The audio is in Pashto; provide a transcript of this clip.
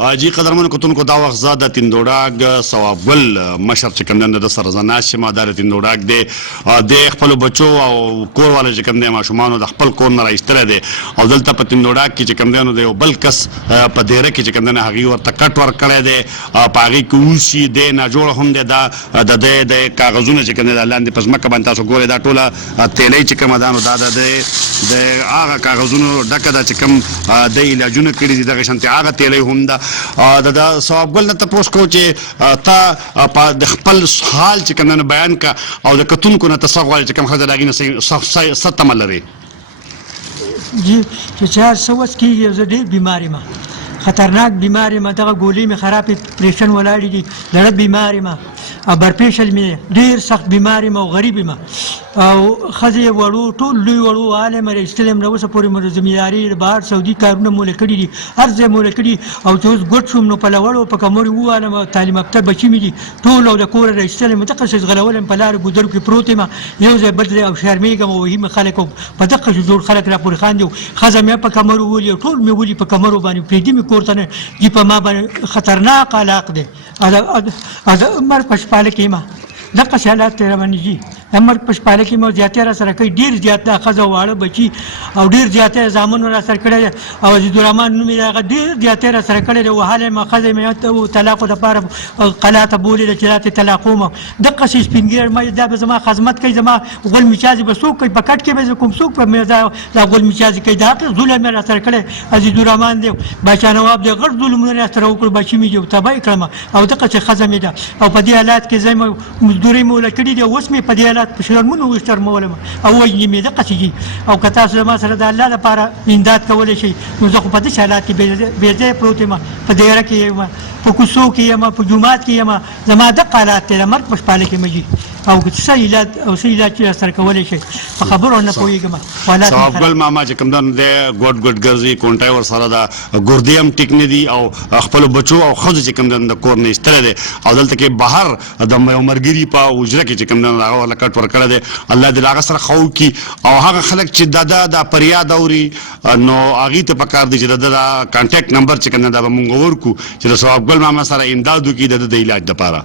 جی قدرمن کتونکو دا وخت زه د تیندوډاګ ثواب ګل مشر چې کوم دی د سره زه ناست یم دا د تیندوډاګ دی د خپلو بچو او کور والا چې کوم دی ماشومانو د خپل کور نه رایستلی دی او دلته په تیندوډاګ کې چې کوم دی نو د یو بل کس په دیره کې چې کوم دی نه هغې ورته کټ ورکړی دی په هغې کې اوسي دی ناجوړه هم دی دا د دی د کاغذونه چې کوم دی دا لاندې په ځمکه باندې تاسو ګورئ دا ټوله تیلی چې کومه ده نو دا د هغه کاغذونو ډکه ده چې کوم د علاجونه کړي دي دغه شانتې هغه تیلی هم ده د ثواب ګل نه تپوس کوو چې تا د خپل حال چې کوم بیان کا او د کتونکو نه ته څه غواړې چې کوم ښځه د هغې نه څه تمه لرې جی چې چا څه وس کېږي زه ډېر بیمار یم خطرناک بیمار یم دغه ګولۍ مې خرابې پرېشن ولاړې دي زړه بیمار یم او برپېشل مې ډېر سخت بیمار یم او غریب یم او ښځې یې وړو ټول لوی وړو حال یې مې رایستلی یم نه اوسه پورې مې زمینداري بهر سعودي کارونه موله کړي دي هر ځای موله کړي او چې اوس ګوټ شوم نو په لوړو په کمرې ووالم او تعلیم یافته بچي مې دي ټول او د کوره رایستلی یم دقسې ځغلولی یم په لارو ګودرو کې پروت یم یو ځای بل ځای او شرمېږم او وهي مې خلک او په دقسې زوړ خلک راپورې خاندي ښځه مې په کمرو ولي ټول مې ولي په کمرو باندې پرېږدي مې کور ته نه دي په ما باندې خطرناک علاق دی د عمر په شپاله کې یم دقسې حالات ترې راباندې ځي د مرګ په شپاله کې مو زیاتې را سره کوي ډېر زیات دا ښځه واړه بچي او ډېر زیاتی زامن را سره کړی دی او عزیزالرحمن نوم یې هغه ډېر زیاتی را سره کړی دی وهلی یم ښځه مې طلاقو دپاره قلا ته بولې ده چې دا ترې طلاقوم دقسې سپین ږیری ما دا به زما خدمت کوي زما غول میچازې به څوک کوي په کټ کې به زه کوم څوک به دا غول میچازې کوي دا ظلم یې را سره کړی عزیزالرحمن دی باچا نواب دی غټ ظلمونه را سره وکړو بچي مې دي او تباه یې کړم او دقسې ښځه مې ده او په دې حالات کې زه مزدورۍ مې وله کړي دي اوس مې په دې حالات په شرمونو وشرمولم او وژنې مې دقسې دي او که تاسو زما سره د الله لپاره امداد کولی شئ نو زه خو په داسې حالات کې بې ځایه پروت یم په دیره کې یم په کوڅو کې یم په جومات کې یم زما دقه حالات دی د مرګ په شپاله کې مې او څه علاج او څه علاج چې راسره کولی شئ په خبرو نه پوهېږم ثواب ګل ماما چې کوم دی ګوډ ګوډ ګرځي کونټی ورسره ده ګردې هم ټیک نه دي او خپلو بچو او ښځو چې کوم دی د کور نه ایستلی دی او دلته کې بهر د یو ملګري په حجره کې چې کوم دی هغه ورله کټ ورکړی دی الله دې هغه سره ښه وکړي او هغه خلک چې دا فریاد اوري نو هغې ته پکار دی چې د ده دا کانټیکټ نمبر چې کوم دی دا به مونږ ورکړو چې د ثواب ګل ماما سره امداد وکړي د ده د علاج دپاره